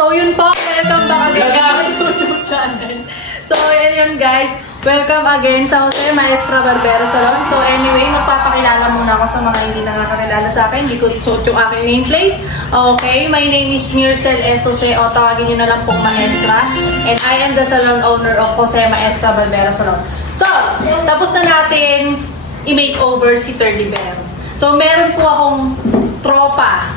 So yun po, welcome back again sa my YouTube channel. So yun guys, welcome again sa Jose Maestra Barbero Salon. So anyway, magpapakilala muna ako sa mga hindi nakakakilala sa akin. Hindi ko isuot yung aking nameplate. Okay, my name is Mircel S. Jose o tawagin nyo na lang pong Maestra. And I am the salon owner of Jose Maestra Barbero Salon. So, tapos na natin i-makeover si Thirdy Bear. So meron po akong tropa.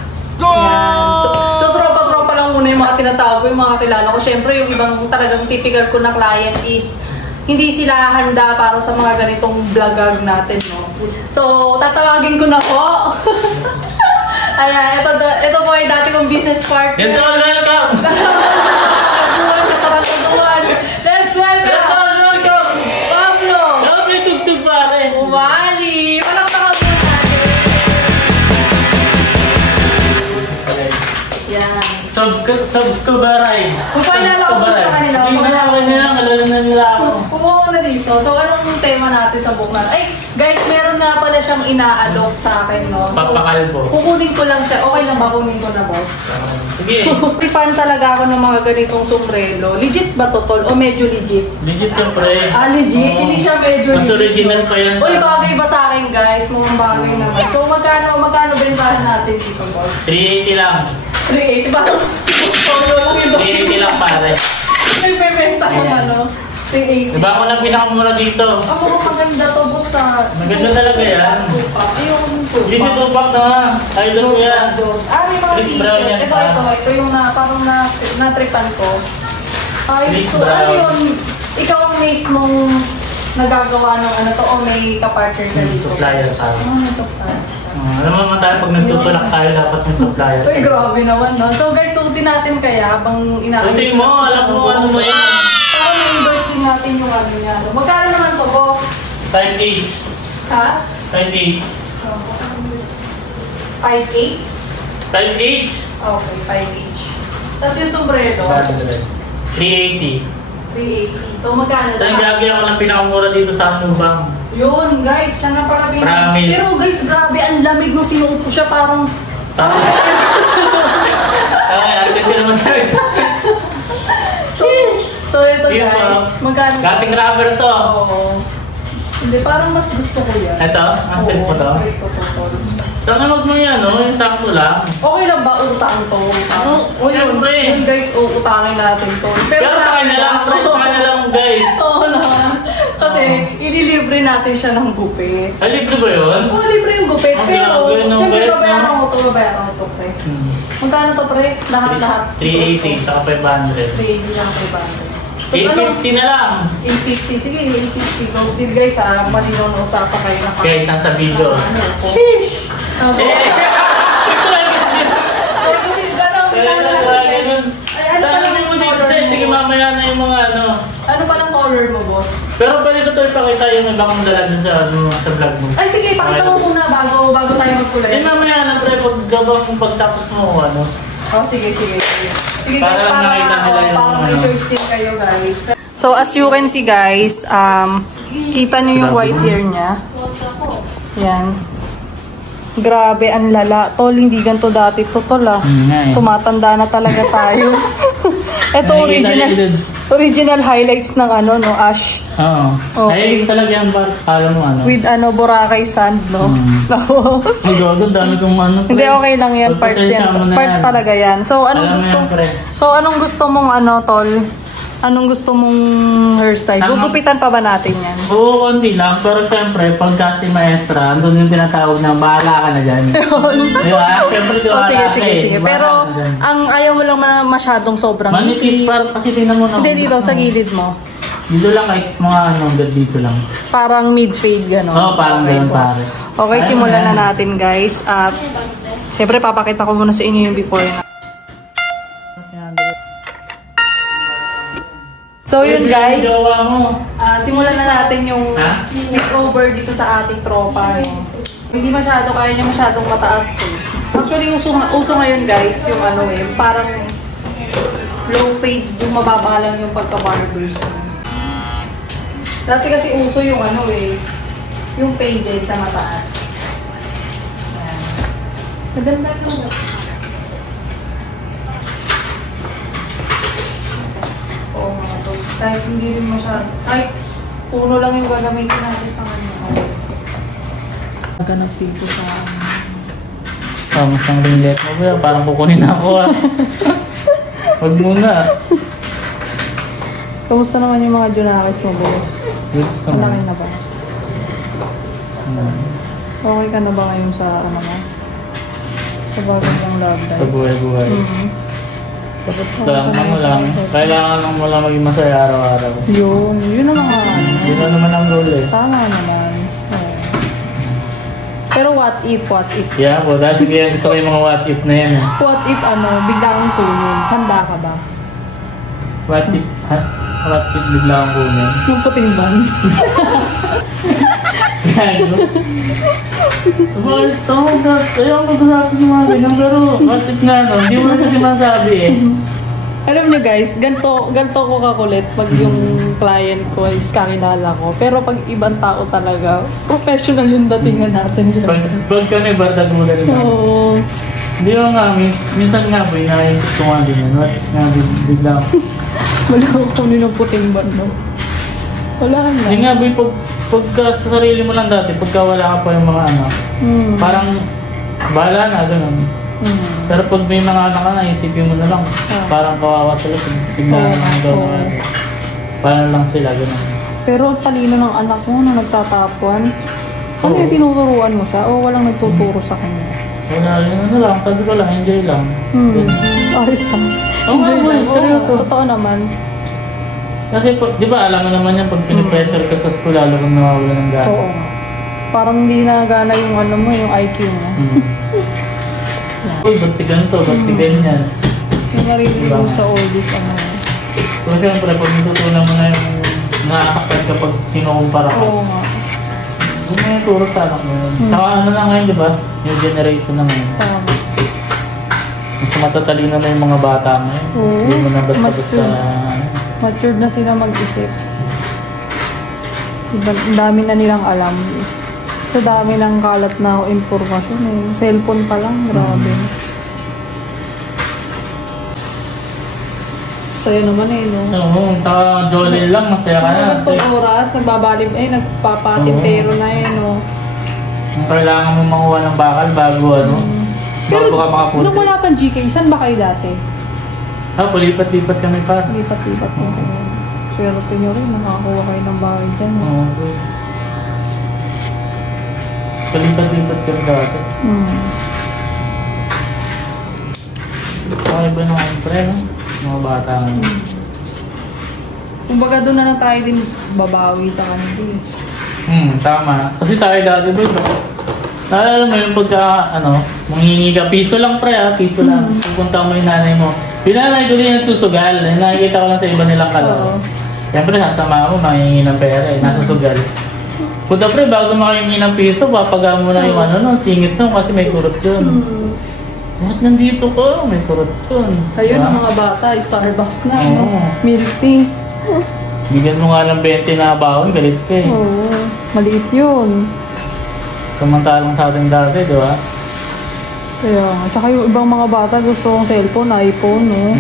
So tropa-tropa lang muna yung mga tinatawag ko, yung mga kilala ko. Siyempre, yung ibang talagang typical ko na client is hindi sila handa para sa mga ganitong vlog natin, no? So, tatawagin ko na po. Ayan, ito po ay dati kong business partner. Yes, welcome! Let's welcome! Pablo! Dapat may tugtog pa rin. Umali! Walang pakabot natin. Yan. Subscribe. Kung paalala ko sa kanila, hindi na kalala na nila ako. Kumuha na dito. So, anong tema natin sa book natin? Ay, guys, meron nga pala siyang ina-alok sa akin, no? So, Papakalbo. kukunin ko lang siya. Okay lang ba kunin ko na, boss? Sige. Fan talaga ako ng mga ganitong sombrero. Legit ba to, tol? O medyo legit? Legit yung pre. Ah, legit? Hindi siya medyo Mas legit. original pa yan. Uy, bagay ba sa akin, guys? Mukhang bagay naman. So, magkano bentahan natin dito, boss? 380 lang. 380 ba? Solo lang yun. 380 lang pare. May benta ng ano? 380. Diba ako lang pinakamura dito? Ako maganda to, boss, na... Maganda talaga yan. Ayoko ng tupak. Hindi si Tupac na. Idol ko yan. May mga Chris Brown yan. Ito yung parang na-tripan ko. Chris So, ano Brown. yun? Ikaw ang mismong nagagawa ng ano to o may kapartner ka dito? Supplier tayo. Ano yung supplier? Alam mo naman tayo, pag nagtutulak tayo, dapat may supplier. Uy, grabe naman, no? So guys, suotin natin kaya habang inaayos. Suotin mo, alam mo ano mo yan. Para ma-endorse din natin yung ano niya. Magkano naman to, boss? 5H. Ha? 5H. 5.8? 5H. Okay, 5 each. Tapos yung sombrero? 380. 380. So magkano Saan gagi ako ng pinakamura dito sa Anubang? Yun, guys, siya na pala Promise. Pero guys, grabe, ang lamig nung sinuot ko siya, parang... Okay, artist naman tayo. So ito guys, magkano? Gating rubber to. Oo. Hindi, parang mas gusto ko yan. Ito? Ang strip mo to? Strip ko to. Saan wag mo yan, no? Yung sakto lang. Okay lang ba utang to? Oo, siyempre. Yun guys, utangin natin to. Pero sa kanya lang, pre. Sa kanya lang, guys. Oo naman. Kasi, ililibre natin siya ng gupit. Halip ko ba yun? Oo, libre yung gupit. Ang Pero, grabe ng siyempre, gupit, babayaran no? ko to, pre. Magkano to, pre? Lahat-lahat. 380 saka 500. 380 lang, 500. 850 na lang. 850. Sige, 850. Go still guys, malinaw na usapan kayo na. Guys, nasa video. Okay. Ito lang ganyan. Sige, mamaya na yung mga ano. Ano pa ng color mo, boss? Pero pwede ko ito ipakita yung iba kong dala dun sa vlog mo. Ay, sige, pakita mo muna bago tayo magkulay. Eh, mamaya na pre, pagtapos mo ano. Oh, sige. Sige guys, Para makita nila yung para may ano. choice din kayo, guys. So, as you can see, guys, kita nyo yung white hair niya. Yan. Grabe, ang lala. Tol, hindi ganito dati to, tol, ah. Tumatanda na talaga tayo. Ito, original highlights ng ano, no, ash. Oo. Okay. Ay, talaga yan, kala mo ano. With ano, Boracay sand, no? Ang gago, dami kong ano. Hindi, okay lang yan. Part yan. Part talaga yan. So, anong gusto mong ano, tol? Anong gusto mong hairstyle? Gugupitan pa ba natin yan? Oo, konti lang. Pero siyempre, pagka si Maestra, andun yung tinatawag na bahala ka na dyan. Di ba? Siyempre, sige. Pero, ang ayaw mo lang masyadong sobrang manipis para kasi tinan mo na. Hindi, dito, sa gilid mo. Dito lang kahit mga ano, dito lang. Parang mid-fade, gano'n. Oo, parang gano'n pare. Okay, simulan na natin, guys. At, siyempre, papakita ko muna sa inyo yung before na. So yun guys, simulan na natin yung makeover dito sa ating tropa. Hindi kaya niya masyadong mataas eh. Actually, uso ngayon guys, yung ano eh, parang low fade, yung mababa lang yung pagka-barbers. Dati kasi uso yung ano eh, yung faded na mataas. Maganda naman. Kahit hindi rin masyado. Ay, puno lang yung gagamitin natin sa kanya. Maghanap dito sa Mas ang ringlet mo ba? Parang kukunin ako ah. Huwag muna. Kamusta naman yung mga Junakis mo, boss? Goods Malaki naman. na ba? Okay ka na ba ngayon sa ano mo? Sa bagay ng love life? Sa buhay-buhay. Dapat Lang lang. Kailangan lang mo lang maging masaya araw-araw. Yun ang mga ano. Yun na naman ang goal eh. Tama naman. Oo. Pero what if? Yeah po, dahil sige gusto ko yung mga what if na yan eh. What if bigla kang kunin? Handa ka ba? What if, ha? What if bigla akong kunin? Yung puting ban? Gago. Bakit ito? Ayaw ko mag-usapan ng mga ganyan, pero what if nga no? Hindi mo na kasi masabi eh. Alam niyo guys, ganito ko kakulit pag yung client ko is kakilala ko. Pero pag ibang tao talaga, professional yung datingan natin. Pag kami bardagulan na. Oo. Hindi ko nga, minsan nga po, inaisip ko nga din yan. What if nga bigla ako. Wala ko kunin ng puting ban, no? Wala na. Hindi nga po, pagka sa sarili mo lang dati, pagka wala ka pa yung mga ano, parang bahala na, ganun. Pero pag may mga anak ka na, isipin mo na lang, parang kawawa sila, bigla na lang daw na paano lang sila, gano'n. Pero ang talino ng anak mo na nagtatapuan, ano Oo. yung tinuturuan mo siya o walang nagtuturo sa kanya? Wala, yun ano lang, sabi ko lang, enjoy lang. Ayos lang. Oo nga, boy, seryoso. Totoo naman. Kasi di ba alam mo naman yan, pag pinipressure ka sa school, lalo kang nawawala ng gana. Oo. Parang hindi nagana yung ano mo, yung IQ mo. Uy, ba't si ganito, ba't si ganyan? Yung narinig mo sa oldies, ano. So siyempre, pag natutunan mo na yung nakakakad kapag kinukumpara ka, Oo nga. huwag mo yung turo sa anak mo yun. Saka ano na ngayon, di ba? Yung generation na ngayon. Tama. Mas matatalino na yung mga bata ngayon. Oo. Hindi mo na basta-basta... Matured na sila mag-isip. Ang dami na nilang alam. Sa dami ng kalat na impormasyon eh. Cellphone pa lang, grabe. Saya naman eh, no? Oo, saka jolly lang, masaya ka na. Mga ganitong oras, nagbabalib, nagpapatintero na eh, no? Kung kailangan mo makuha ng bakal bago ano, bago ka makapunti. nung wala pang GK, saan ba kayo dati? Palipat-lipat kami pa. Lipat-lipat mo kayo. Pero nyo rin, nakakuha kayo ng bahay dyan. Oo, okay. Palipat-lipat kami dati. Okay ba naman pre, no? Mga bata nga. Kumbaga doon na lang tayo din babawi sa kanila eh. Tama. Kasi tayo dati ba ito? Naalala mo yung pagka, manghingi ka, piso lang pre piso lang. Pupunta mo yung nanay mo. Yung nanay ko din yung tusugal. Nakikita ko lang sa iba nilang kalaro. Siyempre, sasama mo, manghingi ng pera nasa sugal. Punta pre, bago makahingi ng piso, papaga mo na yung singit nun kasi may kurot yun. Bakit nandito ko? May kurot yun. Ayun, ang mga bata, Starbucks na, no? Oo. Milk tea. Bigyan mo nga ng 20 na baon, galit ka eh. Oo, maliit yun. Samantalang sa ating dati, di ba? Kaya, tsaka yung ibang mga bata gusto kong cellphone, iPhone, no?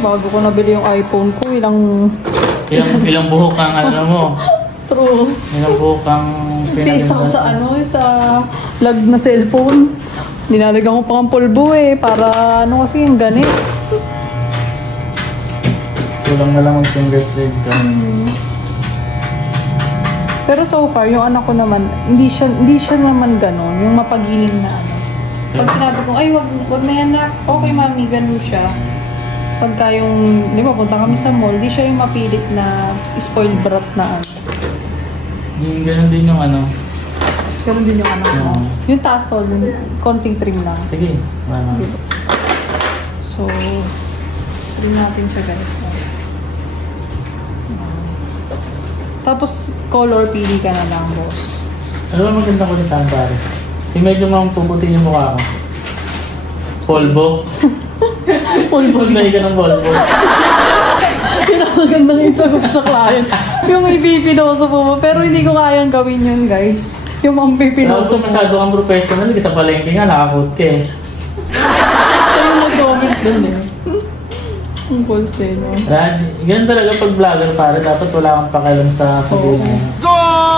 Bago ko nabili yung iPhone ko, Ilang buhok ang mo? True. Ilang buhok ang Pisa ko sa sa lag na cellphone. Nilalagyan ko pa ang pulbo eh, para kasi yung ganit. Kulang na lang ang finger slide ka. Pero so far, yung anak ko naman, hindi siya naman ganon, yung mapagiling na ano. Pag sinabi ko, ay wag na yan na, okay mami, ganon siya. Pagka yung, di ba, punta kami sa mall, di siya yung mapilit na spoiled brat na ano. Ganon din yung Ganon din yung anak ko. Yung taas tol, konting trim lang. Sige, wala. So, trim natin siya guys. Tapos, color pili ka na lang, boss. Ano ba maganda ko ni San pare? Yung medyo mga puputin yung mukha ko. Polvo. Polvo na ka ng polvo. Yun ang magandang isagot sa client. Yung ipipinoso po mo. Pero hindi ko kayang gawin yun, guys. Yung ang pipinoso Tapos masyado kang professional, kasi sa palengke nga, nakakot ka eh. Siya yung nag-comment dun eh. Ang cold eh, no? Ganun talaga pag vlogger pare, dapat wala kang pakialam sa sabihin Oo. mo.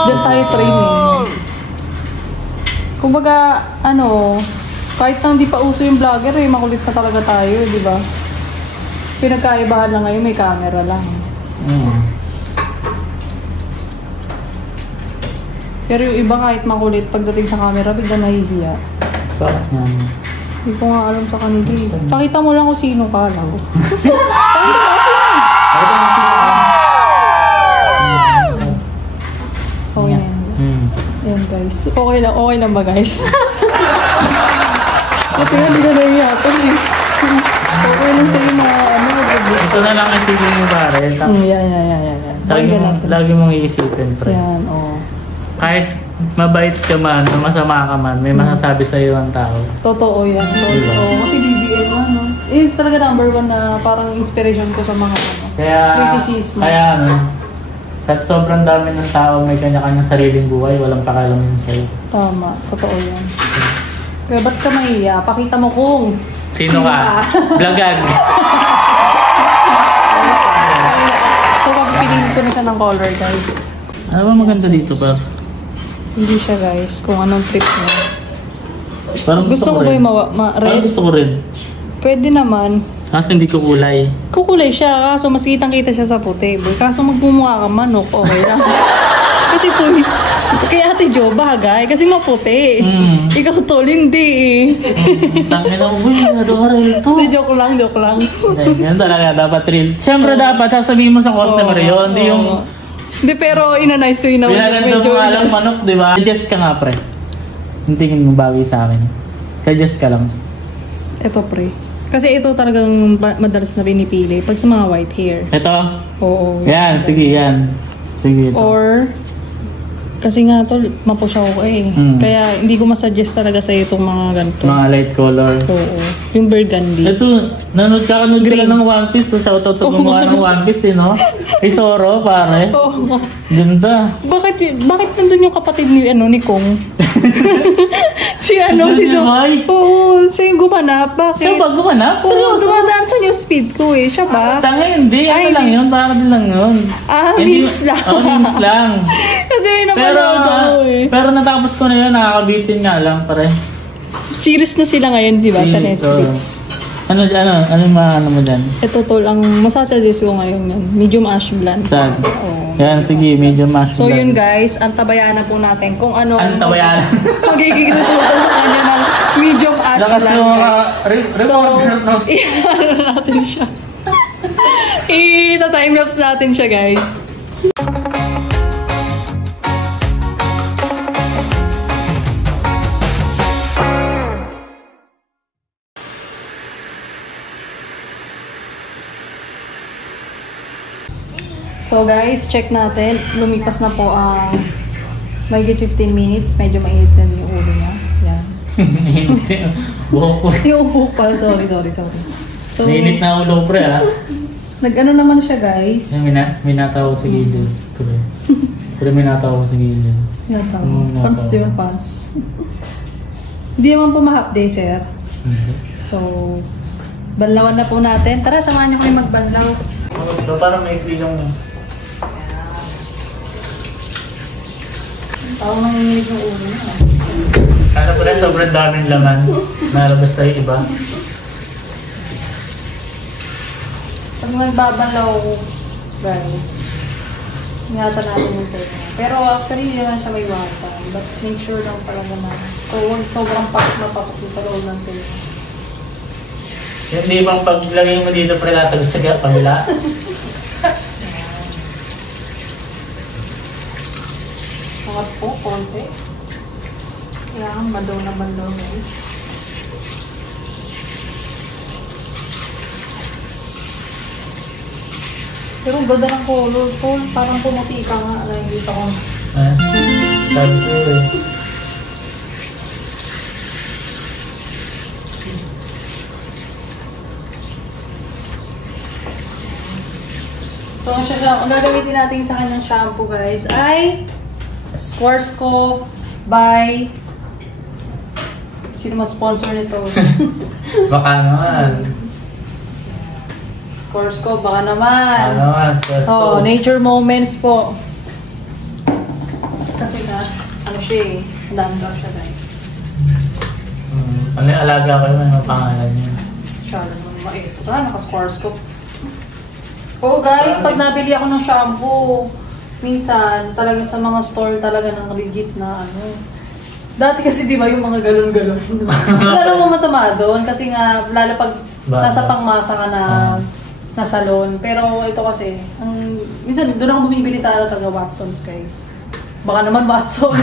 Diyan tayo training. Kumbaga, ano, kahit nang di pa uso yung vlogger eh, makulit na talaga tayo, di ba? Pinagkaibahan lang ngayon, may camera lang. Pero yung iba kahit makulit, pagdating sa camera, bigla nahihiya. Bakit yan? Hindi ko nga alam sa kanila eh. Pakita mo lang kung sino ka lang. Pakita mo sino. Okay na yan. Yan guys. Okay lang ba guys? Kasi nga di ka nahihiya to eh. Okay lang sa'yo mga ano. Ito na lang ang sige mo pare. Yan. Lagi mong iisipin pre. Yan, oo. Kahit mabait ka man, o masama ka man, may masasabi sa iyo ang tao. Totoo yan. Diba? Kasi BBM ano. Eh, talaga number one na parang inspiration ko sa mga ano. Criticism. Kaya ano, kahit sobrang dami ng tao may kanya-kanyang sariling buhay, walang pakialam yun sa'yo. Tama. Totoo yan. Kaya ba't ka mahiya? Pakita mo kung Sino ka? Vlogag. So, papipiliin ko na siya ng color, guys. Ano ba maganda dito pa? Hindi siya, guys. Kung anong trip niya. Parang Gusto ko ba rin. yung Parang red? gusto ko rin. Pwede naman. Kaso hindi ko kulay. Kukulay siya, kaso mas kitang-kita siya sa puti. Kaso magmumukha ka manok, okay lang. Kasi to, kaya Ate Jo, bagay. Kasi maputi. Ikaw tol, hindi eh. Tangin na uwi, nadora ito. Hindi, joke lang. Yan talaga, dapat real. Siyempre dapat, sasabihin mo sa customer yun. Hindi yung... Hindi, pero inanice to yun naman. Pinaganda mo nga lang manok, di ba? Suggest ka nga, pre. Hindi tingin mo bagay sa akin. Suggest ka lang. Ito, pre. Kasi ito talagang madalas na pinipili pag sa mga white hair. Ito? Oo. Yan, sige, yan. Sige ito. Or, kasi nga to, mapusyaw ko eh. Kaya hindi ko masuggest talaga sa itong mga ganito. Mga light color. Oo. Yung burgundy. Ito, nanood ka Green. ng One Piece. So, shoutout sa gumawa ng One Piece, eh, no? Kay Zoro, pare. Oo. Ganda. Bakit nandun yung kapatid ni Kong? si Boy? Oo, siya yung gumanap. Bakit? Siya ba gumanap? Oo, Seryoso? dumadaan sa news feed ko eh. Siya ba? Tangin, hindi. Ay, Ano lang hindi. yun? Parang din lang yun. Memes lang. Memes lang. Kasi may Pero, napanood ako eh. pero natapos ko na yun. Nakakabitin nga lang, pare. Series na sila ngayon, di ba? Sa Series, Netflix. Ano yung mga ano mo dyan? Ito tol, ang masasuggest ko ngayon yan. Medium ash blonde. Saan? Oo. Yan, sige, medyo mash. So yun guys, antabayanan po natin kung ano ang Antabayanan. magiging resulta sa kanya ng medium ash Lakas blonde. yung mga So, recorder no? i-ano natin siya. I-timelapse natin siya guys. So guys, check natin. Lumipas na po ang mahigit 15 minutes. Medyo mainit na yung ulo niya. Yan. Buhok ko. Yung upo pala. Sorry. So, Nainit na ulo, pre, ha? nag-ano naman siya guys. Minataw ko sa gilid. Pero minataw ko sa gilid. Yan tama. Pants di ba pants? Hindi naman po ma-half day, sir. So, banlawan na po natin. Tara, samahan niyo kami magbanlaw. So, parang maikli yung... Tawag nanginginig yung ulo niya. Ano po rin, sobrang daming laman. Nalabas tayo iba. Pag magbabanlaw, guys, ingatan natin yung tenga. Pero actually, hindi naman siya may wasan. But make sure lang talaga na huwag sobrang pasok na pasok yung paloob ng tenga. Hindi bang paglagay mo dito pre latag sa kabila? Angat po, konti. Kailangan bandaw na bandaw, guys. Pero ang ganda ng color ko. Parang pumuti ka nga. Nakikita ko. Sabi ko eh. So, ang gagamitin natin sa kanyang shampoo, guys, ay Schwarzkopf by... Sino mas sponsor nito? Baka naman. Scores ko, baka naman. Ano nga, stress Oh, ko. nature moments po. Kasi na, ano siya eh, dandruff siya guys. Ano yung alaga ko yung mga pangalan niya? Siya naman ma-extra, naka-scores ko. Oo guys, pag nabili ako ng shampoo, minsan talaga sa mga store talaga ng legit na ano. Dati kasi di ba yung mga galon-galon. Wala namang masama doon kasi nga lalo pag nasa pangmasa ka na na salon. Pero ito kasi, minsan doon ako bumibili sa taga Watsons guys. Baka naman Watsons.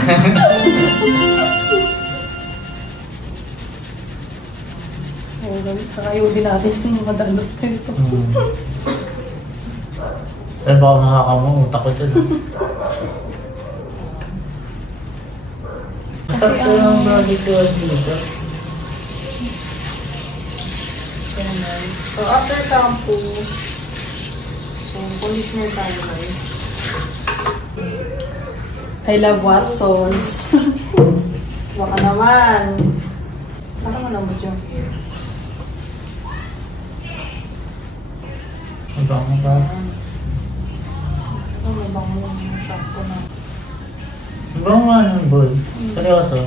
Oo, guys, kakayubin natin yung madalot nito. Eh, baka makakamutak ko dyan. Kasi ang bagay ko dito. Ayan guys. So after shampoo, conditioner tayo guys. I love Watsons. Baka naman. Parang malambot yun. Ang bango ba? Ano may bango yung shampoo na. Ang bango nga nun, boy. Seryoso.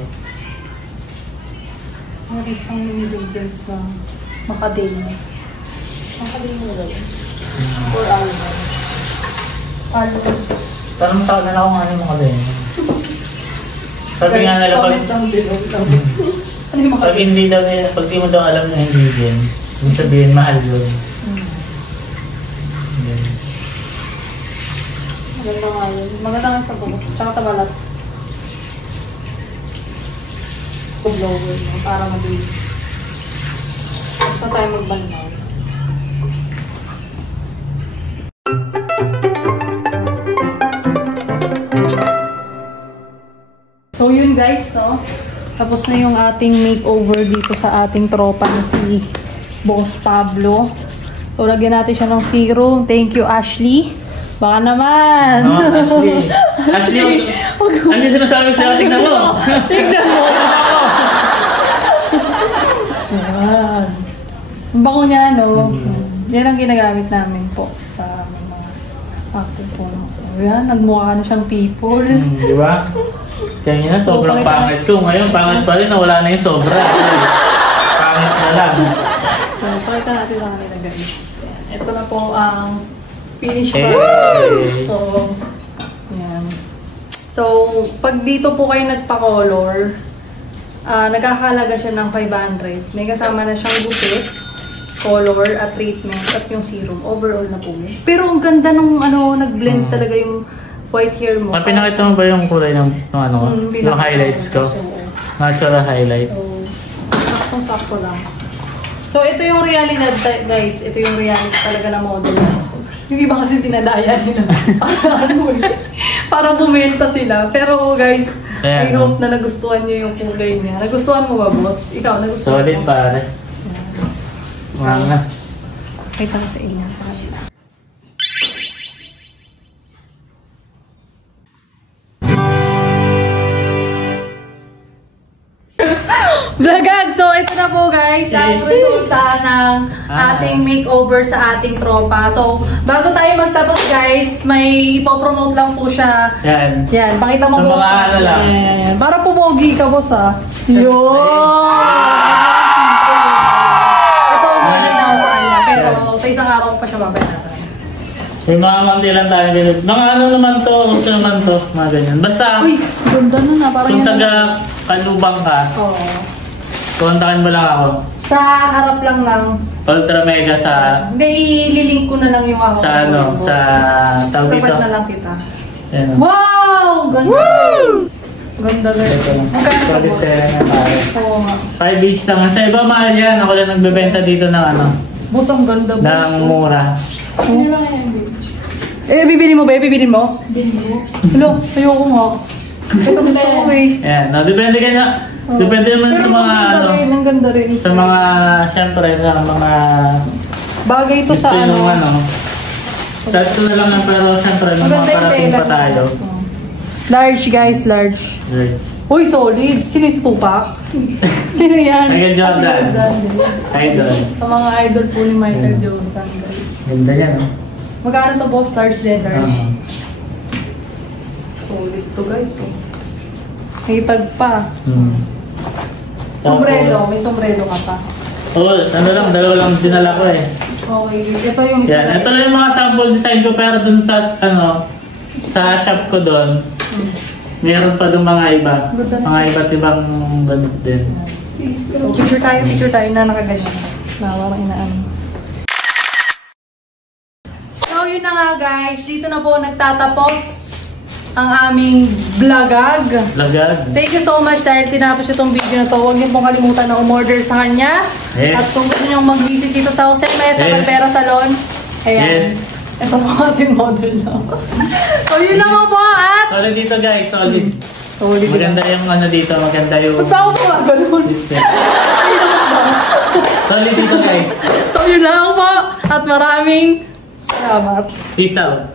Meron siyang ingredients na macadamia. Macadamia na yun? Or almond? Almond. Parang tao na lang kung ano yung mga ganyan. Sabi nga nila pag... Ano yung Pag hindi daw nila, pag di mo daw alam ng ingredients, ibig sabihin mahal yun. Yan. Maganda nga yun. Maganda nga sa buhok. Tsaka sa balat. Blower mo para mabilis. Tapos na tayo magbanlaw. So yun guys, no? Tapos na yung ating makeover dito sa ating tropa na si Boss Pablo. So lagyan natin siya ng serum. Thank you, Ashley. Baka naman. No, Ashley. Ashley, sinasabi ko sa'yo, tignan mo. Tignan mo. Ayan. Ang bango niya, no? Yan ang ginagamit namin po sa mga active po. Ayan, nagmukha na siyang people. Di ba? Kaya nga, sobrang pangit ko. Ngayon, pangit pa rin na wala na yung sobra. Pangit na lang. So, pakita natin sa kanila, guys. Ayan. Ito na po ang finish Hey! product. So, ayan. So, pag dito po kayo nagpa-color, nagkakalaga siya ng 500. May kasama na siyang gupit, color, at treatment, at yung serum. Overall na po yun. Pero ang ganda nung nag-blend talaga yung white hair mo. Pinakita mo ba yung kulay ng ano ko? Yung highlights ko? Natural highlight. So, saktong-sakto lang. So, ito yung realidad, guys. Ito yung reality talaga na model. Yung iba kasi tinadaya nila. Para bumenta sila. Pero, guys, I hope na nagustuhan niyo yung kulay niya. Nagustuhan mo ba, boss? Ikaw, nagustuhan Solid mo? pare. Mangas. Kita mo sa inyo. Pakita. Vlogag! So, ito na po guys, ang resulta ng ating makeover sa ating tropa. So, bago tayo magtapos guys, may ipopromote lang po siya. Yan. Yan, pakita mo Sa boss. mga ano lang. Yan. Para pumogi ka boss ha. Yun! Ito ang mga na sa kanya. Pero sa isang araw pa siya mabayaran. May mga mantilan tayo ganito. Mga ano naman to, uso naman to, mga ganyan. Basta, Uy, ganda na na. Parang kung yan. taga Kalubang ka, Oo. kontakin mo lang ako. Sa harap lang ng... Ultra Mega sa, Hindi, ililink ko na lang yung ako. sa ano, sa tawag dito. Tapat na lang kita. Yan o. Wow! Ganda. Woo! Ganda guys. Ito. Magkano po? Solid sale na tayo. Oo nga. 5 each lang. Sa iba mahal yan. Ako lang nagbebenta dito ng ano, Boss, ang ganda boss. ng mura. Hindi lang yan, babe. Bibili mo ba? Bibili mo? Bibili mo. Hello, ayoko nga. Ito gusto ko eh. Yan. No, depende ka na. Depende naman sa mga ano. Ang ganda rin. Sa mga, syempre, sa mga bagay ito gusto sa ano. yung ano. Start ko na lang yan, pero syempre, nung mga parating pa tayo. Large guys, large. Right. Uy, solid. Sino yung Tupac? Sino yan? Michael Jordan. Si Jordan. Idol. Sa mga idol po ni Michael Jordan guys. Ganda yan, oh. Magkano to boss? Large letters. Ah. Solid to guys. Oh. May tag pa. Tapos- May sombrero ka pa. Oo, ano lang, dalawa lang dinala ko eh. Okay, ito yung isa. Yan, ito lang yung mga sample design ko pero dun sa, sa shop ko doon, meron pa dun mga iba. Mga iba't ibang ganit din. So, picture tayo na nakaganyan. Nawawang inaano. So, yun na nga guys. Dito na po nagtatapos ang aming vlogag. Lagag. Thank you so much dahil tinapos itong video na to. Huwag niyo pong kalimutan na umorder sa kanya. Yes. At kung gusto niyo mag-visit dito sa Jose Mesa Barbera Salon, ayan. Yes. Ito po ating model na. So, yun lang po at... Solid dito guys, solid. Solid Maganda yung ano dito, maganda yung... Ba't pa ako gumagano'n? Solid dito guys. So, yun lang po. At maraming salamat. Peace out.